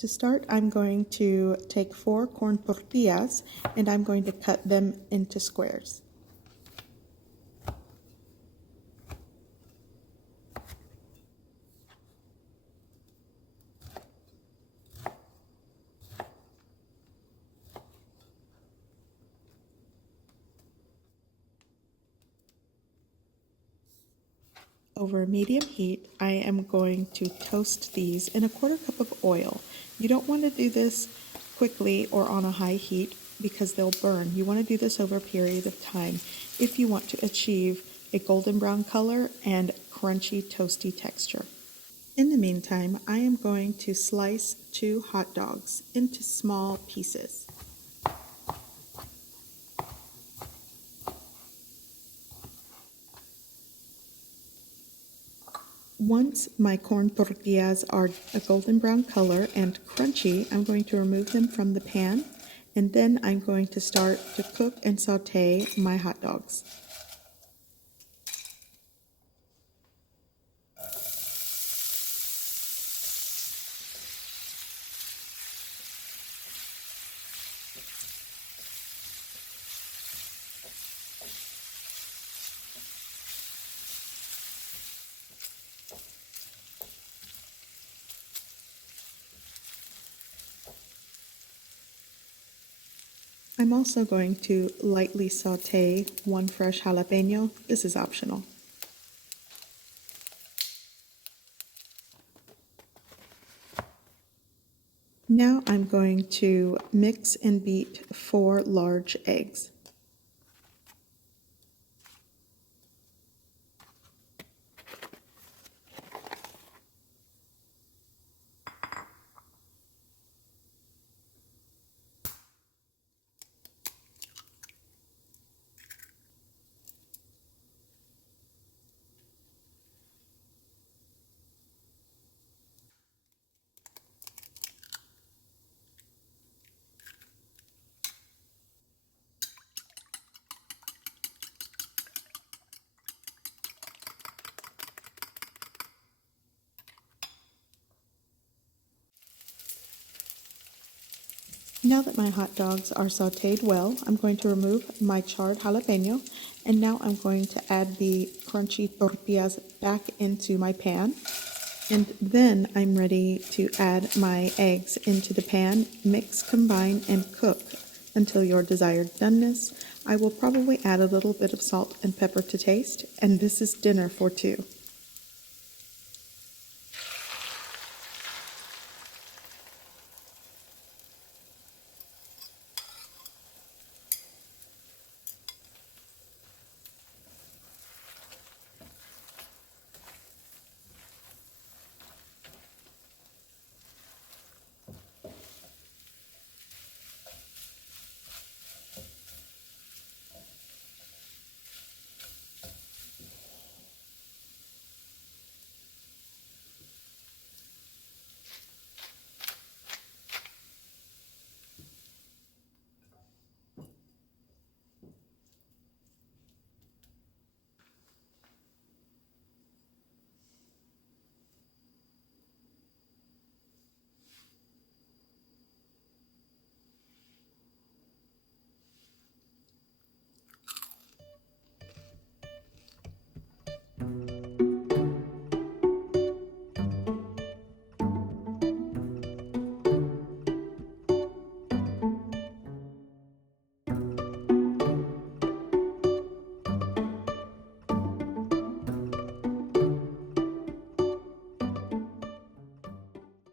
To start, I'm going to take 4 corn tortillas and I'm going to cut them into squares. Over medium heat, I am going to toast these in a 1/4 cup of oil. You don't want to do this quickly or on a high heat because they'll burn. You want to do this over a period of time if you want to achieve a golden brown color and crunchy, toasty texture. In the meantime, I am going to slice 2 hot dogs into small pieces. Once my corn tortillas are a golden brown color and crunchy, I'm going to remove them from the pan, and then I'm going to start to cook and saute my hot dogs. I'm also going to lightly saute 1 fresh jalapeno. This is optional. Now I'm going to mix and beat 4 large eggs. Now that my hot dogs are sauteed well, I'm going to remove my charred jalapeno, and now I'm going to add the crunchy tortillas back into my pan. And then I'm ready to add my eggs into the pan, mix, combine, and cook until your desired doneness. I will probably add a little bit of salt and pepper to taste, and this is dinner for 2.